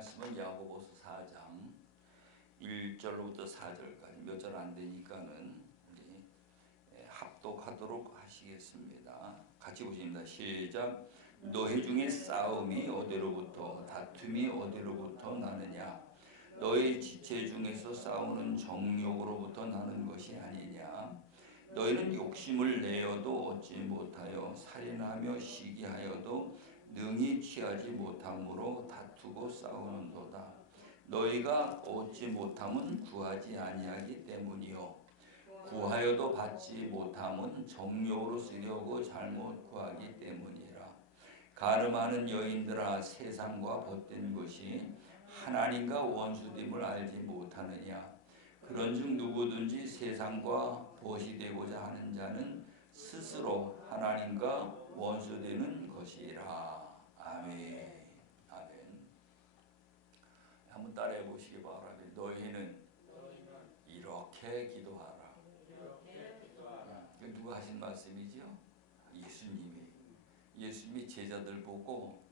말씀은 야고보서 4장 1절로부터 4절까지 몇 절 안 되니까는 우리 합독하도록 하시겠습니다. 같이 보십니다. 시작. 너희 중에 싸움이 어디로부터 다툼이 어디로부터 나느냐? 너희 지체 중에서 싸우는 정욕으로부터 나는 것이 아니냐? 너희는 욕심을 내어도 얻지 못하여 살인하며 시기하여도 능히 취하지 못함으로 다투고 싸우는도다. 너희가 얻지 못함은 구하지 아니하기 때문이요 구하여도 받지 못함은 정욕으로 쓰려고 잘못 구하기 때문이라. 가늠하는 여인들아, 세상과 벗된 것이 하나님과 원수됨을 알지 못하느냐? 그런즉 누구든지 세상과 벗이 되고자 하는 자는 스스로 하나님과 원수되는 것이라. 아멘. 아멘. 한번 따라해 보시기 바랍니다. 너희는 이렇게 기도하라. 누가 하신 말씀이죠? 예수님이 제자들 보고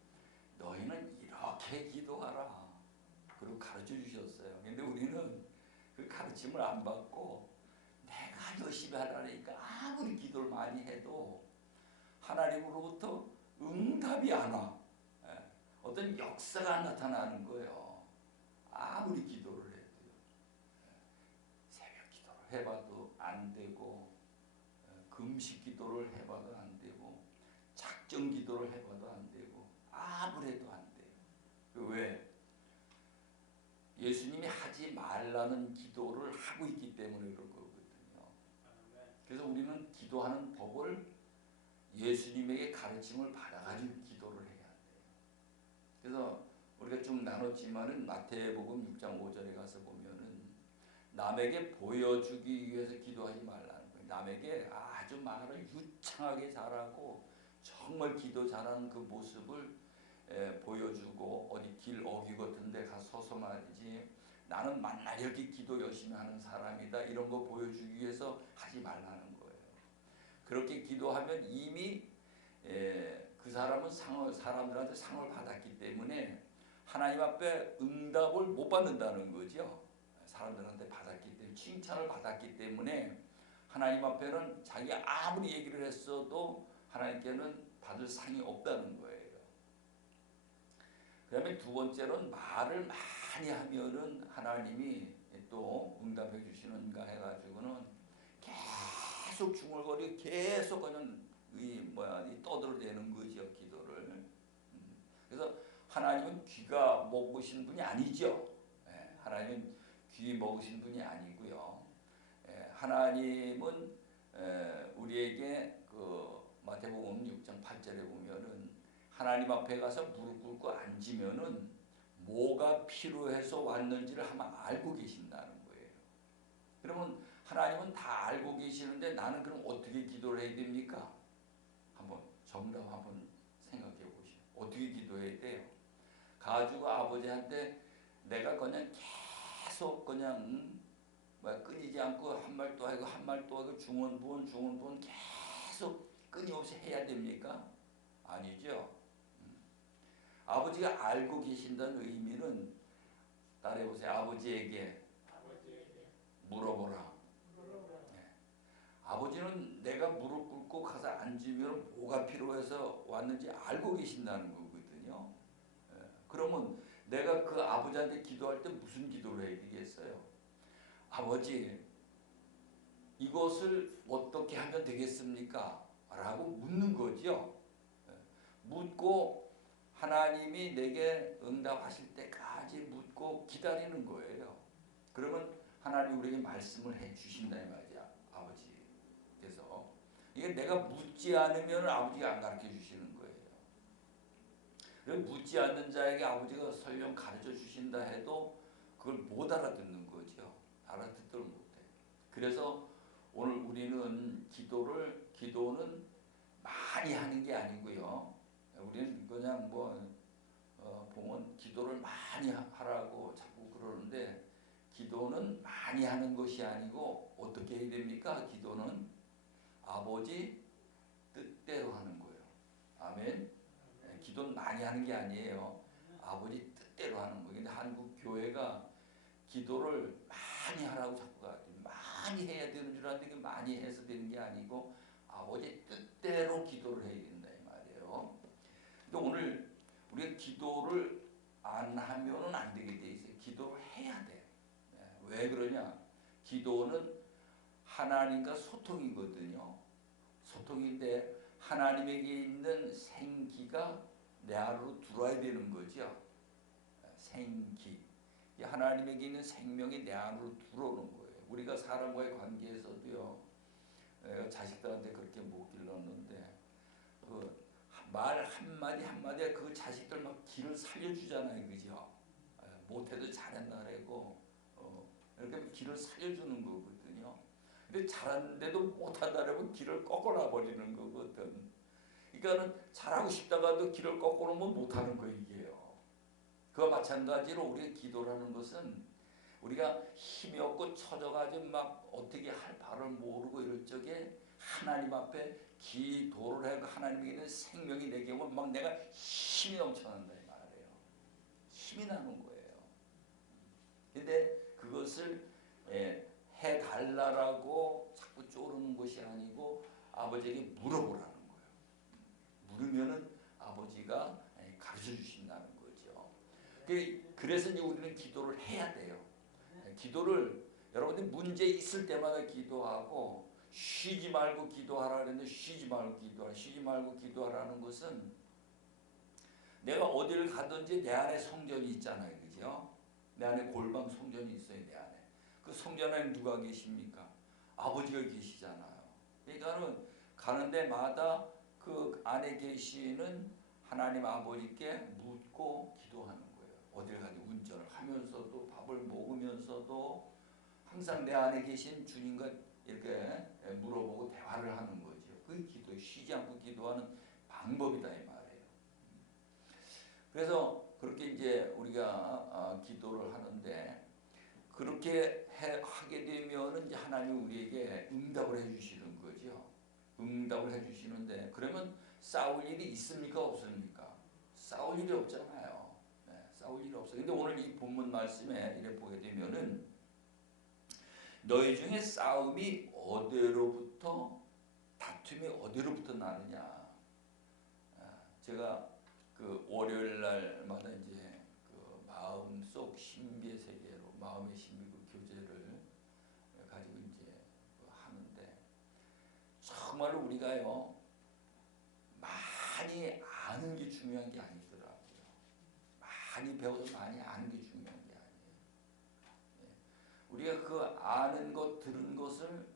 너희는 이렇게 기도하라. 그리고 가르쳐 주셨어요. 근데 우리는 그 가르침을 안 받고 내가 열심히 하라니까 아무리 기도를 많이 해도 하나님으로부터 응답이 안 와. 어떤 역사가 나타나는 거예요. 아무리 기도를 해도요. 새벽 기도를 해봐도 안 되고, 금식 기도를 해봐도 안 되고, 작정 기도를 해봐도 안 되고, 아무래도 안 돼요. 왜? 예수님이 하지 말라는 기도를 하고 있기 때문에 그런 거거든요. 그래서 우리는 기도하는 법을 예수님에게 가르침을 받아가지고 기도를 해야 돼요. 그래서 우리가 좀 나눴지만은 마태복음 6장 5절에 가서 보면은 남에게 보여주기 위해서 기도하지 말라는 거예요. 남에게 아주 말을 유창하게 잘하고 정말 기도 잘하는 그 모습을 보여주고 어디 길 어귀 같은 데 가서서 말이지 나는 만날 이렇게 기도 열심히 하는 사람이다 이런 거 보여주기 위해서 하지 말라는 거예요. 그렇게 기도하면 이미 그 사람은 사람들한테 상을 받았기 때문에 하나님 앞에 응답을 못 받는다는 거죠. 사람들한테 받았기 때문에 칭찬을 받았기 때문에 하나님 앞에는 자기 아무리 얘기를 했어도 하나님께는 받을 상이 없다는 거예요. 그 다음에 두 번째로는 말을 많이 하면은 하나님이 또 응답해 주시는가 해가지고는 계속 중얼거리고 계속 그냥 떠들어대는 거죠, 기도를. 그래서 하나님은 귀가 먹으신 분이 아니죠. 하나님은 귀 먹으신 분이 아니고요. 하나님은 우리에게 그 마태복음 6장 8절에 보면은 하나님 앞에 가서 무릎 꿇고 앉으면은 뭐가 필요해서 왔는지를 한번 알고 계신다는 거예요. 그러면 하나님은 다 알고 계시는데 나는 그럼 어떻게 기도를 해야 됩니까? 한번 정답 한번 생각해 보시오. 어떻게 기도해야 돼요? 가지고 아버지한테 내가 그냥 계속 그냥 끊이지 않고 한 말 또 하고 한 말 또 하고 중원부원 계속 끊임없이 해야 됩니까? 아니죠. 아버지가 알고 계신다는 의미는 따라해보세요. 아버지에게 물어보라. 아버지는 내가 무릎 꿇고 가서 앉으면 뭐가 필요해서 왔는지 알고 계신다는 거거든요. 그러면 내가 그 아버지한테 기도할 때 무슨 기도를 해야 되겠어요? 아버지, 이것을 어떻게 하면 되겠습니까? 라고 묻는 거죠. 묻고 하나님이 내게 응답하실 때까지 묻고 기다리는 거예요. 그러면 하나님 우리에게 말씀을 해 주신다 이 말이야, 아버지께서. 이게 내가 묻지 않으면 아버지가 안 가르쳐 주시는 거예요. 묻지 않는 자에게 아버지가 설령 가르쳐 주신다 해도 그걸 못 알아듣는 거죠. 알아듣지를 못해. 그래서 오늘 우리는 기도는 많이 하는 게 아니고요. 우리는 그냥 보면 기도를 많이 하라고 자꾸 그러는데 기도는 많이 하는 것이 아니고 어떻게 해야 됩니까? 기도는 아버지 뜻대로 하는 거예요. 아멘. 기도는 많이 하는 게 아니에요. 아버지 뜻대로 하는 거예요. 근데 교회가 기도를 많이 하라고 자꾸 가지고 많이 해야 되는 줄 아는데 많이 해서 되는 게 아니고 아버지 뜻대로 기도를 해야 된다 이 말이에요. 근데 오늘 우리가 기도를 안 하면은 안 되게 돼 있어요. 기도를 해야 돼. 왜 그러냐? 기도는 하나님과 소통이거든요. 소통인데 하나님에게 있는 생기가 내 안으로 들어와야 되는 거죠. 생기. 하나님에게 있는 생명이 내 안으로 들어오는 거예요. 우리가 사람과의 관계에서도요. 자식들한테 그렇게 못 길렀는데 그 말 한마디 한마디에 그 자식들 막 기를 살려주잖아요. 그죠? 못해도 잘한다고 이렇게 기를 살려주는 거거든요. 근데 잘하는데도 못한다라고 길을 꺾어놔 버리는 거거든. 그러니까는 잘하고 싶다가도 길을 꺾어놓으면 못하는 거 이게요. 그와 마찬가지로 우리가 기도라는 것은 우리가 힘이 없고 처져가지고 막 어떻게 할 바를 모르고 이럴 적에 하나님 앞에 기도를 하고 하나님에게 있는 생명이 내게 오면 막 내가 힘이 넘쳐난다 이 말이에요. 힘이 나는 거예요. 근데 그것을 해달라고 자꾸 쪼르는 것이 아니고 아버지에게 물어보라는 거예요. 물으면은 아버지가 가르쳐 주신다는 거죠. 그래서 이제 우리는 기도를 해야 돼요. 기도를 여러분들 문제 있을 때마다 기도하고 쉬지 말고 기도하라 그랬는데 쉬지 말고 기도하라. 쉬지 말고 기도하라는 것은 내가 어디를 가든지 내 안에 성전이 있잖아요. 그죠? 내 안에 골방 성전이 있어요. 내 안에. 그 성전 안에 누가 계십니까? 아버지가 계시잖아요. 그러니까는 가는 데마다 그 안에 계시는 하나님 아버지께 묻고 기도하는 거예요. 어딜 가든지 운전을 하면서도 밥을 먹으면서도 항상 내 안에 계신 주님과 이렇게 물어보고 대화를 하는 거죠. 그게 기도, 쉬지 않고 기도하는 방법이다 이 말이에요. 그래서 그렇게 이제 우리가 기도를 하는데 그렇게 하게 되면은 이제 하나님이 우리에게 응답을 해주시는 거죠. 응답을 해주시는데 그러면 싸울 일이 있습니까 없습니까? 싸울 일이 없잖아요. 싸울 일이 없어요. 근데 오늘 이 본문 말씀에 이래 보게 되면은 너희 중에 싸움이 어디로부터 다툼이 어디로부터 나느냐? 제가 그 월요일 날마다 이제 그 마음속 신비의 세계로 마음의 신비 그 교재를 가지고 이제 하는데 정말로 우리가요 많이 아는 게 중요한 게 아니더라고요. 많이 배워서 많이 아는 게 중요한 게 아니에요. 우리가 그 아는 것 들은 것을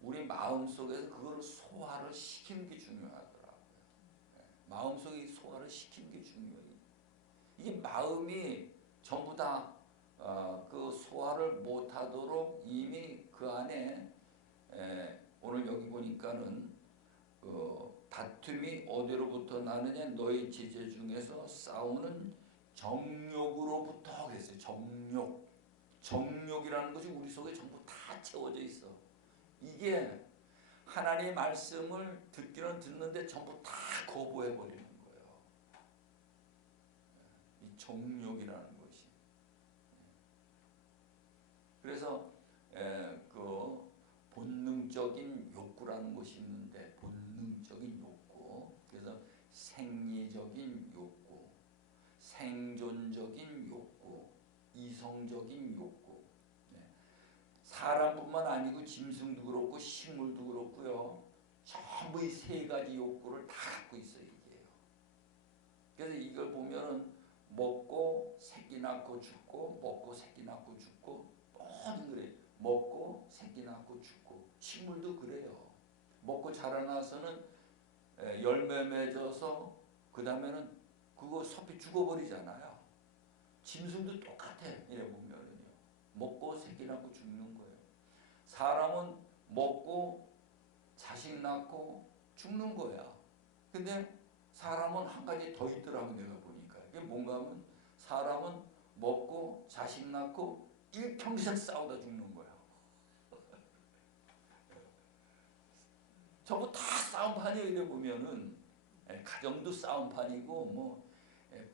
우리 마음 속에서 그거를 소화를 시키는 게 중요하더라고요. 마음속에 소화를 시키는 게 중요해요. 이게 마음이 전부 다 그 소화를 못하도록 이미 그 안에 오늘 여기 보니까는 다툼이 어디로부터 나느냐 너희 지체 중에서 싸우는 정욕으로부터 그랬어요. 정욕이라는 것이 우리 속에 전부 다 채워져 있어. 이게 하나님의 말씀을 듣기는 듣는데 전부 다 거부해 버리는 거예요. 이 정욕이라는 것이. 그래서 그 본능적인 욕구라는 것이 있는데 본능적인 욕구. 그래서 생리적인 욕구, 생존적인 욕구, 이성적인 욕구. 사람뿐만 아니고 짐승도 그렇고 식물도 그렇고요. 전부 이 세 가지 욕구를 다 갖고 있어요. 이게요. 그래서 이걸 보면은 먹고 새끼 낳고 죽고 먹고 새끼 낳고 죽고 모든 그래요. 먹고 새끼 낳고 죽고 식물도 그래요. 먹고 자라나서는 열매 맺어서 그 다음에는 그거 섭이 죽어버리잖아요. 짐승도 똑같아. 이래 보면은요. 먹고 새끼 낳고 죽는 거예요. 사람은 먹고 자식 낳고 죽는 거야. 근데 사람은 한 가지 더 있더라고 내가 보니까. 이게 뭔가 하면 사람은 먹고 자식 낳고 일평생 싸우다 죽는 거야. 전부 다 싸움판이에요. 이래 보면은 가정도 싸움판이고 뭐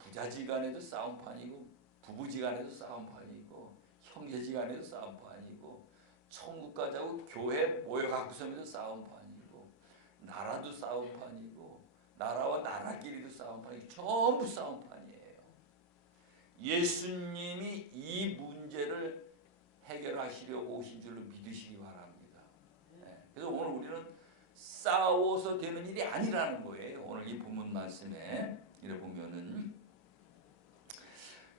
부자지간에도 싸움판이고 부부지간에도 싸움판이고 형제지간에도 싸움판이고 천국 가자고 교회 모여갖고서도 싸움판이고 나라도 싸움판이고 나라와 나라끼리도 싸움판이고 전부 싸움판이에요. 예수님이 이 문제를 해결하시려고 오신 줄로 믿으시기 바랍니다. 그래서 오늘 우리는 싸워서 되는 일이 아니라는 거예요. 오늘 이 본문 말씀에 이래 보면은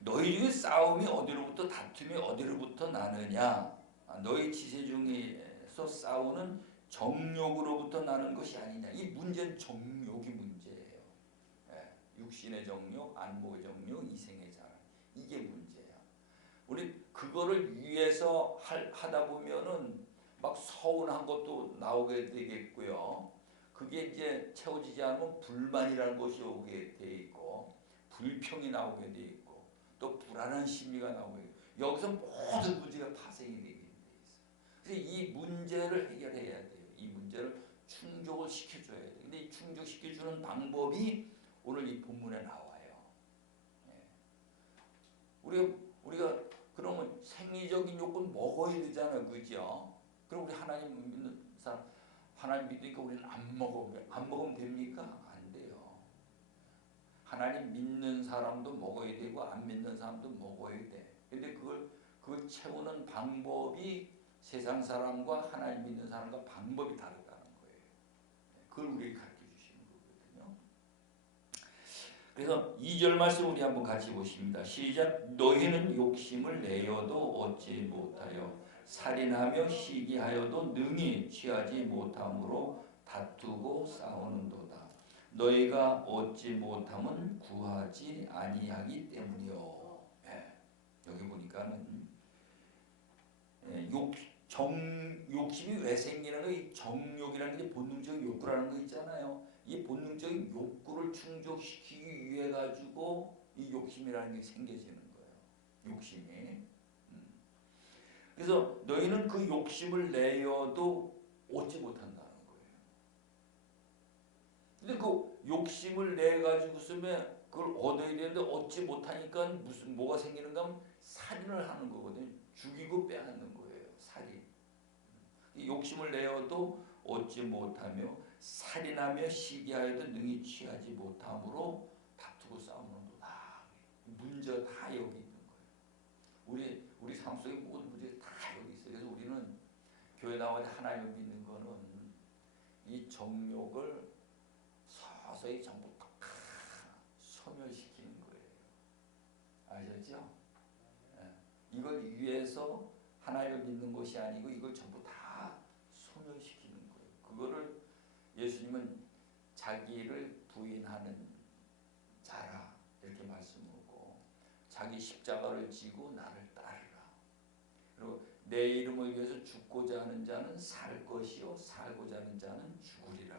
너희 중에 싸움이 어디로부터 다툼이 어디로부터 나느냐 너희 지체 중에서 싸우는 정욕으로부터 나는 것이 아니냐. 이 문제는 정욕이 문제예요. 육신의 정욕, 안목의 정욕, 이생의 자랑 이게 문제야. 우리 그거를 위해서 하다 보면은 막 서운한 것도 나오게 되겠고요. 그게 이제 채워지지 않으면 불만이라는 것이 오게 돼 있고 불평이 나오게 돼 있고 또 불안한 심리가 나오게 돼 있고 여기서 모든 문제가 파생이 되게 돼 있어요. 그래서 이 문제를 해결해야 돼요. 이 문제를 충족을 시켜줘야 돼요. 근데 이 충족시켜주는 방법이 오늘 이 본문에 나와요. 우리가 그러면 생리적인 요건 먹어야 되잖아요, 그죠? 그럼 우리 하나님 믿는 사람, 하나님 믿으니까 우리는 안 먹으면 됩니까? 안 돼요. 하나님 믿는 사람도 먹어야 되고 안 믿는 사람도 먹어야 돼. 근데 그걸 채우는 방법이 세상 사람과 하나님 믿는 사람과 방법이 다르다는 거예요. 그걸 우리에게 가르쳐 주시는 거거든요. 그래서 2절 말씀 우리 한번 같이 보십니다. 시작. 너희는 욕심을 내어도 얻지 못하여 살인하며 시기하여도 능히 취하지 못함으로 다투고 싸우는도다. 너희가 얻지 못함은 구하지 아니하기 때문이요. 여기 보니까는 욕심이 왜 생기는 거? 이 정욕이라는 게 본능적인 욕구라는 거 있잖아요. 이 본능적인 욕구를 충족시키기 위해 가지고 이 욕심이라는 게 생겨지는 거예요. 욕심이. 그래서 너희는 그 욕심을 내어도 얻지 못한다는 거예요. 근데 그 욕심을 내 가지고 쓰면 그걸 얻어야 되는데 얻지 못하니까 뭐가 생기는가 하면 살인을 하는 거거든요. 죽이고 빼앗는 거예요. 살인. 이 욕심을 내어도 얻지 못하며 살인하며 시기하여도 능히 취하지 못함으로 다투고 싸우는도다. 문제가 다 여기 있는 거예요. 우리 삶 속에 모든 문제가 다 여기 있어요. 그래서 우리는 교회 나와서 하나님을 믿는 거는 이 정욕을 서서히 전부 다 소멸시키는 거예요. 아셨죠? 이걸 위해서 하나님을 믿는 것이 아니고 이걸 전부 다 소멸시키는 거예요. 그거를 예수님은 자기를 부인하는 자라 이렇게 말씀하고 자기 십자가를 지고 나를 따르라. 그리고 내 이름을 위해서 죽고자 하는 자는 살 것이요 살고자 하는 자는 죽으리라.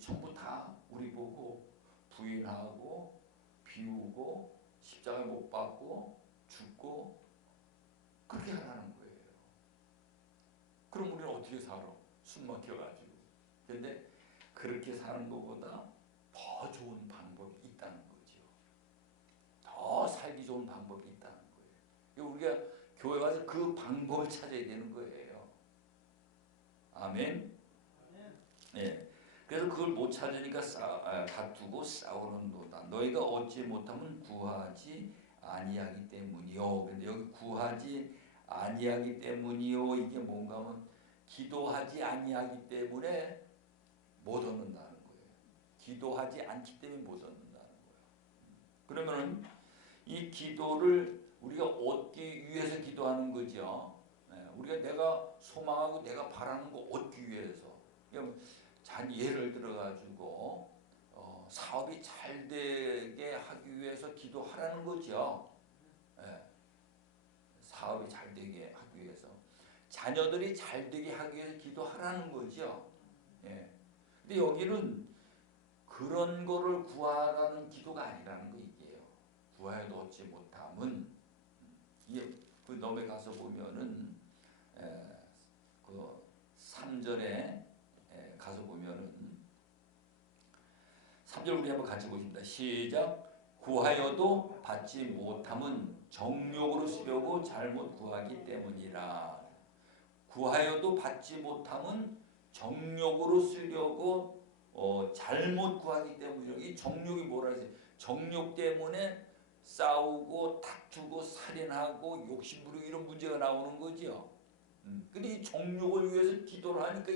전부 다 우리 보고 부인하고 비우고 십자가에 못 박고 죽고 그렇게 하라는 거예요. 그럼 우리는 어떻게 살아? 숨 막혀가지고. 근데 그렇게 사는 것보다 더 좋은 방법이 있다는 거죠. 더 살기 좋은 방법이 있다는 거예요. 우리가 교회 와서 그 방법을 찾아야 되는 거예요. 아멘. 네. 그래서 그걸 못 찾으니까 다투고 싸우는도다. 너희가 얻지 못하면 구하지 아니하기 때문이요. 근데 여기 구하지 아니하기 때문이요. 이게 뭔가 하면 기도하지 아니하기 때문에 못 얻는다는 거예요. 기도하지 않기 때문에 못 얻는다는 거예요. 그러면은 이 기도를 우리가 얻기 위해서 기도하는 거죠. 우리가 내가 소망하고 내가 바라는 거 얻기 위해서. 예를 들어 가지고 사업이 잘 되게 하기 위해서 기도하라는 거죠. 사업이 잘 되게 하기 위해서, 자녀들이 잘 되게 하기 위해서 기도하라는 거죠. 근데 여기는 그런 거를 구하라는 기도가 아니라는 거 이게요. 구하여도 얻지 못함은 이게 그 넘에 가서 보면은 그 3절에 가서 보면은 3절 우리 한번 같이 보십니다. 시작. 구하여도 받지 못함은 정욕으로 쓰려고 잘못 구하기 때문이라. 구하여도 받지 못함은 정욕으로 쓰려고 잘못 구하기 때문이라. 이 정욕이 뭐라 했어요? 정욕 때문에 싸우고 다투고 살인하고 욕심부리고 이런 문제가 나오는 거죠. 근데 이 정욕을 위해서 기도를 하니까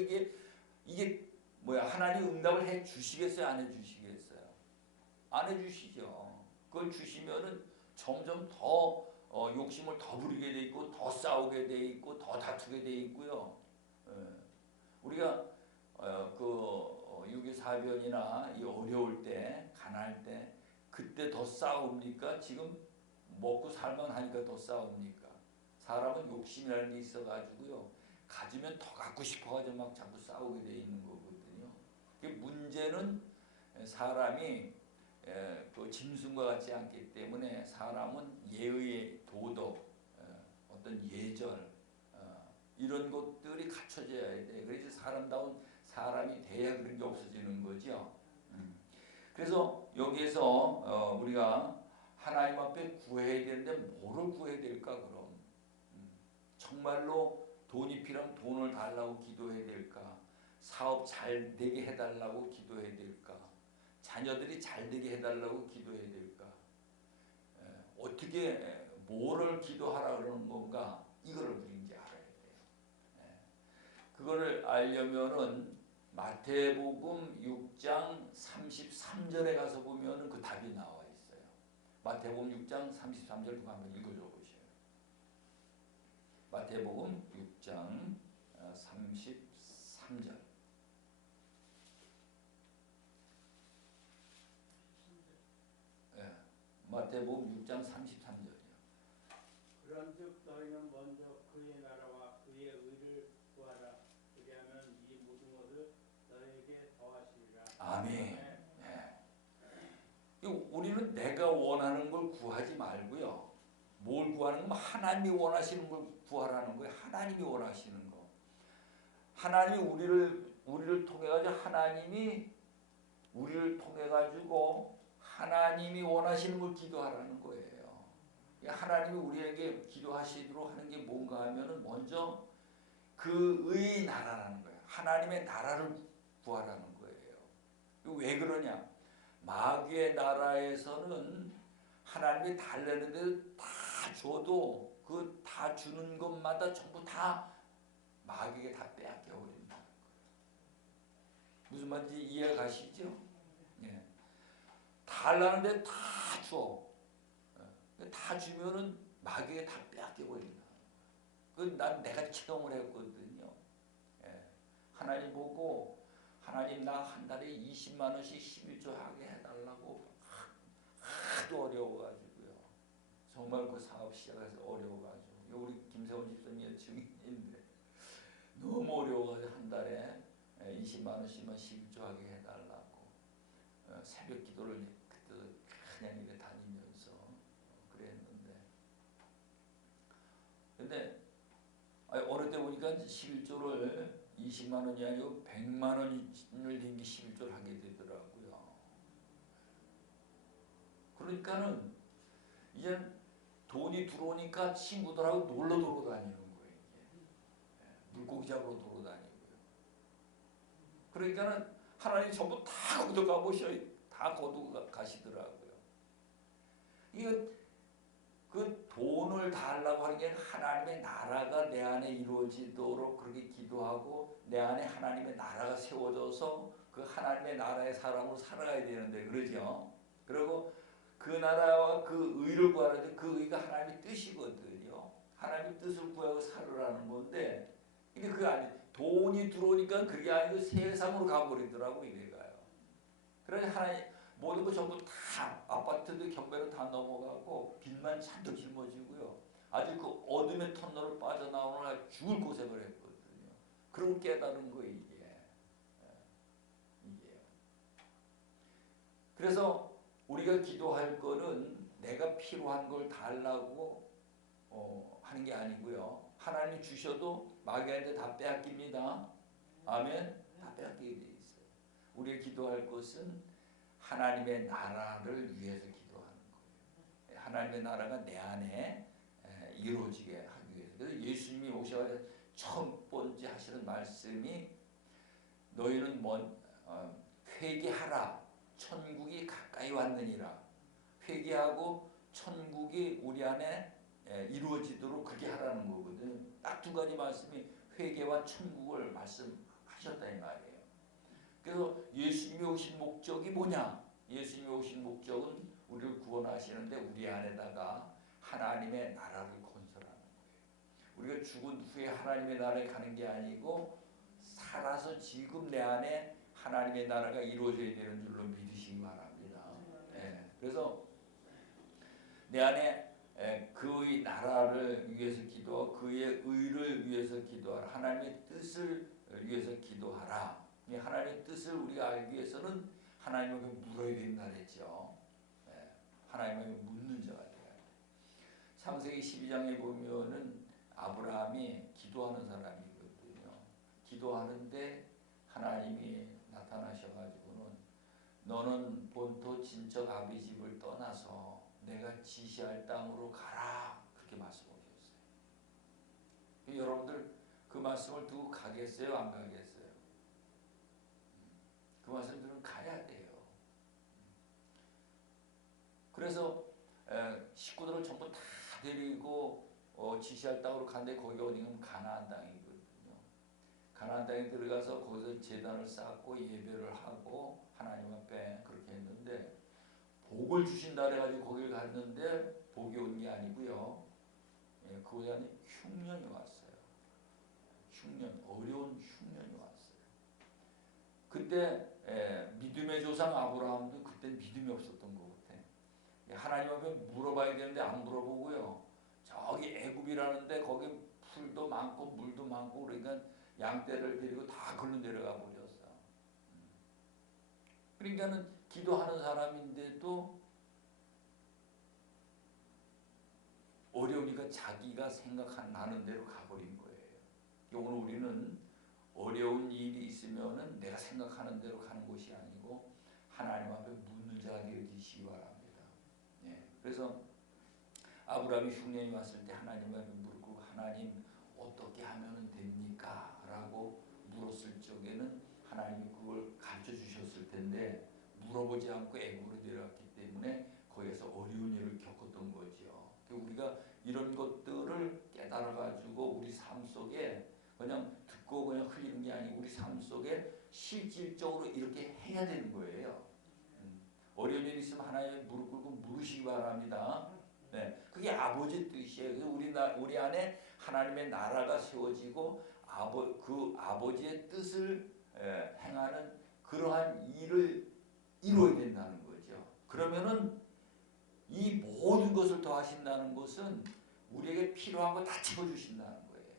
이게 뭐야? 하나님 응답을 해 주시겠어요? 안 해 주시겠어요? 안 해 주시죠. 그걸 주시면은 점점 더 욕심을 더 부리게 돼 있고 더 싸우게 돼 있고 더 다투게 돼 있고요. 우리가 유기사변이나 이 어려울 때, 가난할 때 그때 더 싸웁니까? 지금 먹고 살만 하니까 더 싸웁니까? 사람은 욕심이라는 게 있어가지고요. 가지면 더 갖고 싶어가지고 막 자꾸 싸우게 돼 있는 거거든요. 문제는 사람이 그 짐승과 같지 않기 때문에 사람은 예의, 도덕, 어떤 예절 이런 것들이 갖춰져야 돼. 그래서 사람다운 사람이 돼야 그런 게 없어지는 거죠. 그래서 여기에서 우리가 하나님 앞에 구해야 되는데 뭐를 구해야 될까 그럼? 정말로 돈이 필요하면 돈을 달라고 기도해야 될까? 사업 잘 되게 해달라고 기도해야 될까? 자녀들이 잘 되게 해달라고 기도해야 될까? 어떻게 뭐를 기도하라 그러는 건가? 이거를 우리 이제 알아야 돼요. 그거를 알려면은 마태복음 6장 33절에 가서 보면은 그 답이 나와 있어요. 마태복음 6장 33절 그거 한번 읽어줘 보세요. 마태복음 6장 33절. 마태복음 6장 33절이요. 그런즉 너희는 먼저 그의 나라와 그의 의를 구하라. 그리하면 이 모든 것을 너희에게 더하시리라. 아멘. 우리는 내가 원하는 걸 구하지 말고요. 뭘 구하는 건 하나님이 원하시는 걸 구하라는 거예요. 하나님이 원하시는 거. 하나님이 우리를 통해 가지고 우리를 통해 가지고 하나님이 원하시는 걸 기도하라는 거예요. 하나님이 우리에게 기도하시도록 하는 게 뭔가 하면은 먼저 그의 나라라는 거예요. 하나님의 나라를 구하라는 거예요. 왜 그러냐? 마귀의 나라에서는 하나님이 달라는데 다 줘도 그 다 주는 것마다 전부 다 마귀에게 다 빼앗겨 버린다. 무슨 말인지 이해가 가시죠? 예. 달라는데 다 줘. 다 주면은 마귀에게 다 빼앗겨 버린다. 난 내가 체험을 했거든요. 예. 하나님 보고 하나님 나 한 달에 20만 원씩 11조 하게 해달라고 하도 어려워가지고요. 정말 그 사업 시작해서 어려워가지고 우리 김세원 집사님의 증인인데 너무 어려워가지고 한 달에 20만 원씩만 11조 하게 해달라고 새벽 기도를 그때 그냥 이렇게 다니면서 그랬는데 근데 어느 때 보니까 11조를 20만 원이 아니고 100만 원을 낸 게 11조를 하게 되더라고요. 그러니까는 이제 돈이 들어오니까 친구들하고 놀러 돌아다니는 거예요. 이게. 물고기 잡으러 돌아다니고요. 그러니까는 하나님 전부 다 거둬가 보셔. 다 거두고 가시더라고요. 이거 그 돈을 달라고 하는 게 하나님의 나라가 내 안에 이루어지도록 그렇게 기도하고 내 안에 하나님의 나라가 세워져서 그 하나님의 나라의 사람으로 살아가야 되는데 그러죠. 그리고 그 나라와 그 의를 구하는데 그 의가 하나님의 뜻이거든요. 하나님의 뜻을 구하고 살으라는 건데 이게 그게 아니 돈이 들어오니까 그게 아니고 세상으로 가버리더라고 이래가요. 그래서 하나님 모든 거 전부 다 아파트도 경매로 다 넘어가고 빚만 잔뜩 짊어지고요. 아주 그 어둠의 터널을 빠져나오느라 죽을 고생을 했거든요. 그런 깨달은 거 이게. 그래서 우리가 기도할 거는 내가 필요한 걸 달라고 하는 게 아니고요. 하나님이 주셔도 마귀한테 다 빼앗깁니다. 아멘. 다 빼앗기게 돼 있어요. 우리가 기도할 것은 하나님의 나라를 위해서 기도하는 하나님의 나라가 내 안에 이루어지게 하기 위해서. 그래서 예수님이 오셔서 첫 번째 하시는 말씀이 너희는 회개하라 천국이 가까이 왔느니라. 회개하고 천국이 우리 안에 이루어지도록 그렇게 하라는 거거든요. 딱 두 가지 말씀이 회개와 천국을 말씀하셨다 이 말이에요. 그래서 예수님이 오신 목적이 뭐냐? 예수님이 오신 목적은 우리를 구원하시는데 우리 안에다가 하나님의 나라를 건설하는 거예요. 우리가 죽은 후에 하나님의 나라에 가는 게 아니고 살아서 지금 내 안에 하나님의 나라가 이루어져야 되는 줄로 믿으시기 바랍니다. 그래서 내 안에 그의 나라를 위해서 기도하고 그의 의를 위해서 기도하라. 하나님의 뜻을 위해서 기도하라. 하나님의 뜻을 우리가 알기 위해서는 하나님에게 물어야 된다 그랬죠. 하나님에게 묻는 자가 돼야 돼. 창세기 12장에 보면은 아브라함이 기도하는 사람이거든요. 기도하는데 하나님이 나타나셔가지고는 너는 본토 친척 아비 집을 떠나서 내가 지시할 땅으로 가라 그렇게 말씀하셨어요. 여러분들 그 말씀을 두고 가겠어요? 안 가겠어요? 그 말씀들은 가야 돼요. 그래서 식구들을 전부 다 데리고 지시할 땅으로 갔는데 거기가 어디냐면 가나안 땅이거든요. 가나안 땅에 들어가서 거기서 제단을 쌓고 예배를 하고 하나님 앞에 그렇게 했는데 복을 주신다 그래가지고 거기를 갔는데 복이 온 게 아니고요. 그곳에 안에 흉년이 왔어요. 흉년, 어려운 흉년이 왔어요. 그때 믿음의 조상 아브라함도 그때 믿음이 없었던 것 같아. 하나님 앞에 물어봐야 되는데 안 물어보고요. 저기 애굽이라는데 거기 풀도 많고 물도 많고 그러니까 양떼를 데리고 다 걸로 내려가 버렸어. 그러니까는 기도하는 사람인데도 어려우니까 자기가 생각하는 대로 가버린 거예요. 오늘 우리는 어려운 일이 있으면은 내가 생각하는 대로 가는 것이 아니고 하나님 앞에 묻는 자가 되어지시기 바랍니다. 그래서 아브라함이 흉년이 왔을 때 하나님 앞에 물고 하나님 어떻게 하면 됩니까? 라고 물었을 적에는 하나님이 그걸 가르쳐 주셨을 텐데 물어보지 않고 애굽으로 내려왔기 때문에 거기에서 어려운 일을 겪었던 거죠. 우리가 이런 것들을 깨달아가지고 우리 삶 속에 그냥 듣고 그냥 흘리는 게 아니고 우리 삶 속에 실질적으로 이렇게 해야 되는 거예요. 어려운 일이 있으면 하나님 무릎 꿇고 물으시기 바랍니다. 그게 아버지 뜻이에요. 우리 안에 하나님의 나라가 세워지고 그 아버지의 뜻을 행하는 그러한 일을 이루어야 된다는 거죠. 그러면은 이 모든 것을 더하신다는 것은 우리에게 필요한 거 다 채워주신다는 거예요.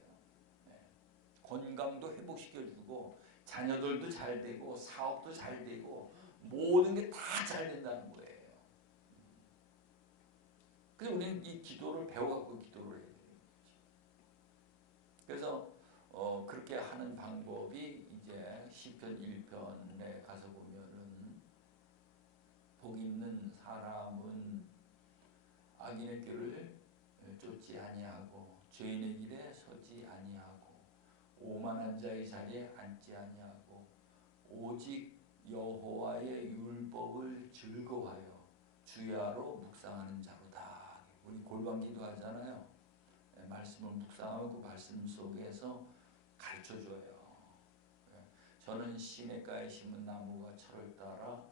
건강도 회복시켜주고 자녀들도 잘 되고 사업도 잘 되고 모든 게 다 잘 된다는 거예요. 그래서 우리는 이 기도를 배워갖고 기도를 해야 되는 거지. 그래서 그렇게 하는 방법이 이제 시편 1편에 가서 보면은 복 있는 사람은 악인의 길을 쫓지 아니하고 죄인의 길에 서지 아니하고 오만한 자의 자리에 앉지 아니하고 오직 여호와의 율법을 즐거워하여 주야로 묵상하는 자로다. 우리 골방기도 하잖아요. 말씀을 묵상하고 그 말씀 속에서 가르쳐줘요. 저는 시냇가에 심은 나무가 철을 따라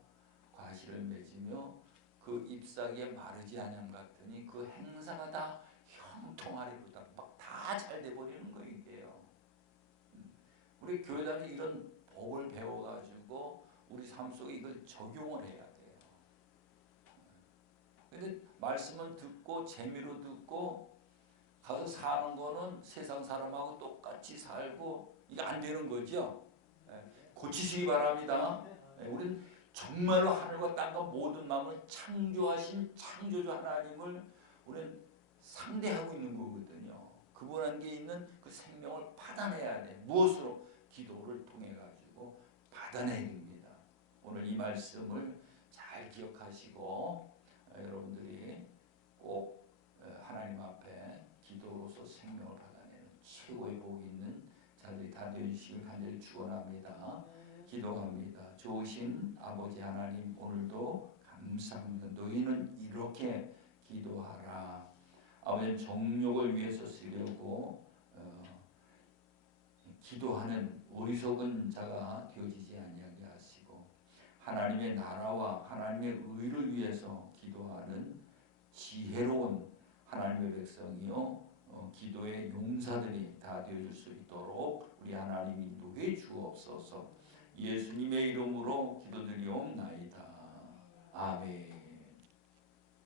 과실을 맺으며 그 잎사귀에 마르지 아니함 같으니 그 행사가 다 형통하리로다. 막 다 잘 돼버리는 거 이게요. 우리 교회당에 이런 복을 배워가지고 우리 삶 속에 이걸 적용을 해야 돼요. 근데 말씀을 듣고 재미로 듣고 가서 사는 거는 세상 사람하고 똑같이 살고 이게 안 되는 거죠. 고치시기 바랍니다. 우리는 정말로 하늘과 땅과 모든 마음을 창조하신 창조주 하나님을 우리는 상대하고 있는 거거든요. 그분 안에 있는 그 생명을 받아내야 돼. 무엇으로? 기도를 통해 가지고 받아내야 됩니다. 오늘 이 말씀을 잘 기억하시고 여러분들이 꼭 최고의 복이 있는 자들이 다 되어주시길 간절히 축원합니다. 기도합니다. 좋으신 아버지 하나님, 오늘도 감사합니다. 너희는 이렇게 기도하라. 아버지, 정욕을 위해서 쓰려고 기도하는 어리석은 자가 되어지지 아니하게 하시고, 하나님의 나라와 하나님의 의를 위해서 기도하는 지혜로운 하나님의 백성이요 기도의 용사들이 다 되어줄 수 있도록 우리 하나님 인도해 주옵소서. 예수님의 이름으로 기도드리옵나이다. 아멘.